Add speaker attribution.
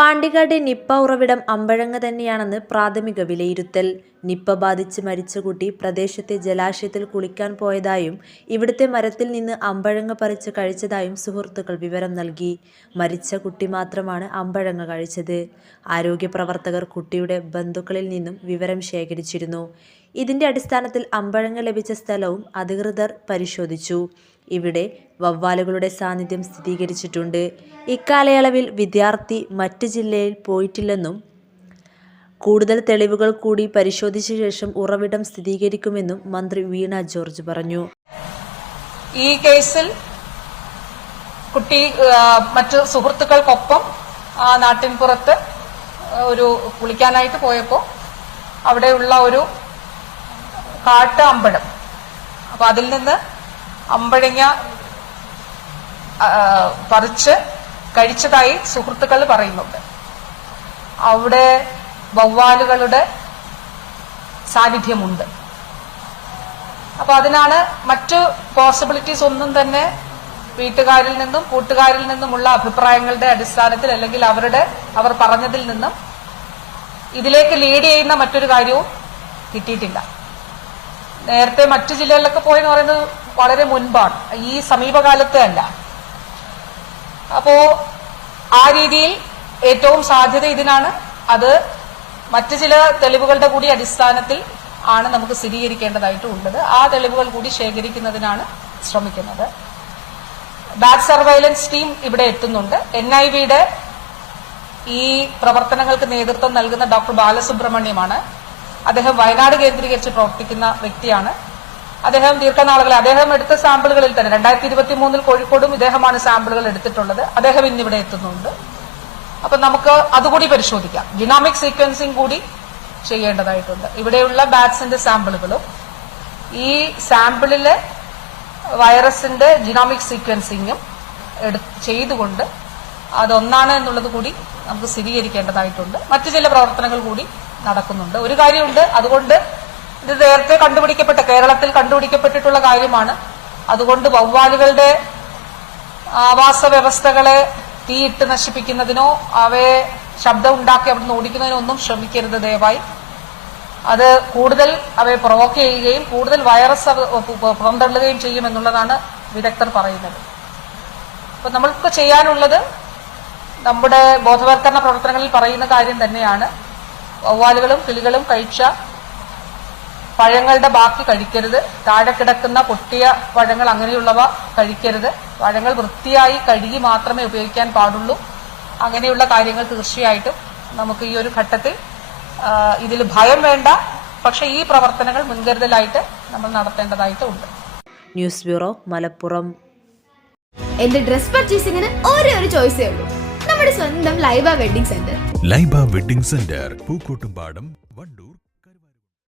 Speaker 1: പാണ്ടിക്കാട്ടെ Nipah ഉറവിടം അമ്പഴങ്ങ തന്നെയാണെന്ന് പ്രാഥമിക വിലയിരുത്തൽ. നിപ്പ ബാധിച്ച് മരിച്ച കുട്ടി പ്രദേശത്തെ ജലാശയത്തിൽ കുളിക്കാൻ പോയതായും ഇവിടുത്തെ മരത്തിൽ നിന്ന് അമ്പഴങ്ങ പറിച്ച് കഴിച്ചതായും സുഹൃത്തുക്കൾ വിവരം നൽകി. മരിച്ച കുട്ടി മാത്രമാണ് അമ്പഴങ്ങ കഴിച്ചത്. ആരോഗ്യ പ്രവർത്തകർ കുട്ടിയുടെ ബന്ധുക്കളിൽ നിന്നും വിവരം ശേഖരിച്ചിരുന്നു. ഇതിന്റെ അടിസ്ഥാനത്തിൽ അമ്പഴങ്ങ ലഭിച്ച സ്ഥലവും അധികൃതർ പരിശോധിച്ചു. ഇവിടെ വവ്വാലുകളുടെ സാന്നിധ്യം സ്ഥിരീകരിച്ചിട്ടുണ്ട്. ഇക്കാലയളവിൽ വിദ്യാർത്ഥി മറ്റ് ജില്ലയിൽ പോയിട്ടില്ലെന്നും കൂടുതൽ തെളിവുകൾ കൂടി പരിശോധിച്ച ശേഷം ഉറവിടം സ്ഥിരീകരിക്കുമെന്നും മന്ത്രി വീണ ജോർജ് പറഞ്ഞു.
Speaker 2: ഈ കേസിൽ കുട്ടി മറ്റു സുഹൃത്തുക്കൾക്കൊപ്പം ആ നാട്ടിൻപുറത്ത് ഒരു കുളിക്കാനായിട്ട് പോയപ്പോൾ അവിടെയുള്ള ഒരു കാട്ട് അമ്പടം അപ്പൊ അതിൽ നിന്ന് അമ്പഴങ്ങ പറിച്ച് കഴിച്ചതായി സുഹൃത്തുക്കൾ പറയുന്നുണ്ട്. അവിടെ വവ്വാലുകളുടെ സാന്നിധ്യമുണ്ട്. അപ്പൊ അതിനാണ് മറ്റു പോസിബിലിറ്റീസ് ഒന്നും തന്നെ വീട്ടുകാരിൽ നിന്നും കൂട്ടുകാരിൽ നിന്നുമുള്ള അഭിപ്രായങ്ങളുടെ അടിസ്ഥാനത്തിൽ അല്ലെങ്കിൽ അവരുടെ അവർ പറഞ്ഞതിൽ നിന്നും ഇതിലേക്ക് ലീഡ് ചെയ്യുന്ന മറ്റൊരു കാര്യവും കിട്ടിയിട്ടില്ല. നേരത്തെ മറ്റു ജില്ലകളിലൊക്കെ പോയെന്ന് പറയുന്നത് വളരെ മുൻപാണ്. ഈ സമീപകാലത്ത് അല്ല. അപ്പോ ആ രീതിയിൽ ഏറ്റവും സാധ്യത ഇതിനാണ്. അത് മറ്റു ചില തെളിവുകളുടെ കൂടി അടിസ്ഥാനത്തിൽ ആണ് നമുക്ക് സ്ഥിരീകരിക്കേണ്ടതായിട്ടുള്ളത് ആ തെളിവുകൾ കൂടി ശേഖരിക്കുന്നതിനാണ് ശ്രമിക്കുന്നത്. ബാക്ക് സർവൈലൻസ് ടീം ഇവിടെ എത്തുന്നുണ്ട്. എൻ ഐ വിയുടെ ഈ പ്രവർത്തനങ്ങൾക്ക് നേതൃത്വം നൽകുന്ന ഡോക്ടർ ബാലസുബ്രഹ്മണ്യമാണ് അദ്ദേഹം വയനാട് കേന്ദ്രീകരിച്ച് പ്രവർത്തിക്കുന്ന വ്യക്തിയാണ്. അദ്ദേഹം ദീർഘനാളുകൾ അദ്ദേഹം എടുത്ത സാമ്പിളുകളിൽ തന്നെ രണ്ടായിരത്തി ഇരുപത്തി മൂന്നിൽ കോഴിക്കോടും ഇദ്ദേഹമാണ് സാമ്പിളുകൾ എടുത്തിട്ടുള്ളത്. അദ്ദേഹം ഇന്നിവിടെ എത്തുന്നുണ്ട്. അപ്പൊ നമുക്ക് അതുകൂടി പരിശോധിക്കാം. ജിനോമിക് സീക്വൻസിംഗ് കൂടി ചെയ്യേണ്ടതായിട്ടുണ്ട്. ഇവിടെയുള്ള ബാറ്റ്സിന്റെ സാമ്പിളുകളും ഈ സാമ്പിളിലെ വൈറസിന്റെ ജിനോമിക് സീക്വൻസിങ്ങും ചെയ്തുകൊണ്ട് അതൊന്നാണ് എന്നുള്ളത് കൂടി നമുക്ക് സ്ഥിരീകരിക്കേണ്ടതായിട്ടുണ്ട്. മറ്റു ചില പ്രവർത്തനങ്ങൾ കൂടി നടക്കുന്നുണ്ട്. ഒരു കാര്യമുണ്ട് അതുകൊണ്ട് ഇത് നേരത്തെ കണ്ടുപിടിക്കപ്പെട്ട കേരളത്തിൽ കണ്ടുപിടിക്കപ്പെട്ടിട്ടുള്ള കാര്യമാണ്. അതുകൊണ്ട് വവ്വാലുകളുടെ ആവാസ വ്യവസ്ഥകളെ തീയിട്ട് നശിപ്പിക്കുന്നതിനോ അവയെ ശബ്ദം ഉണ്ടാക്കി അവിടുന്ന് ഓടിക്കുന്നതിനോ ഒന്നും ശ്രമിക്കരുത് ദയവായി. അത് കൂടുതൽ അവയെ പ്രൊവോക്ക് ചെയ്യുകയും കൂടുതൽ വൈറസ് പുറന്തള്ളുകയും ചെയ്യും എന്നുള്ളതാണ് വിദഗ്ധർ പറയുന്നത്. അപ്പൊ നമ്മൾക്ക് ചെയ്യാനുള്ളത് നമ്മുടെ ബോധവൽക്കരണ പ്രവർത്തനങ്ങളിൽ പറയുന്ന കാര്യം തന്നെയാണ്. വവ്വാലുകളും കിളികളും കഴിച്ച പഴങ്ങളുടെ ബാക്കി കഴിക്കരുത്. താഴെ കിടക്കുന്ന പൊട്ടിയ പഴങ്ങൾ അങ്ങനെയുള്ളവ കഴിക്കരുത്. പഴങ്ങൾ വൃത്തിയായി കഴുകി മാത്രമേ ഉപയോഗിക്കാൻ പാടുള്ളൂ. അങ്ങനെയുള്ള കാര്യങ്ങൾ തീർച്ചയായിട്ടും നമുക്ക് ഈ ഒരു ഘട്ടത്തിൽ ഇതിൽ ഭയം വേണ്ട. പക്ഷെ ഈ പ്രവർത്തനങ്ങൾ മുൻകരുതലായിട്ട് നമ്മൾ നടത്തേണ്ടതായിട്ടുണ്ട്
Speaker 1: ന്യൂസ് ബ്യൂറോ മലപ്പുറം.
Speaker 3: എന്റെ ഡ്രസ് പർച്ചേസിംഗിന് ഒരേ ഒരു ചോയ്സേ ഉള്ളൂ. നമ്മുടെ സ്വന്തം Laiba wedding centre.
Speaker 4: Laiba wedding centre Pookkottumpadam Wandoor.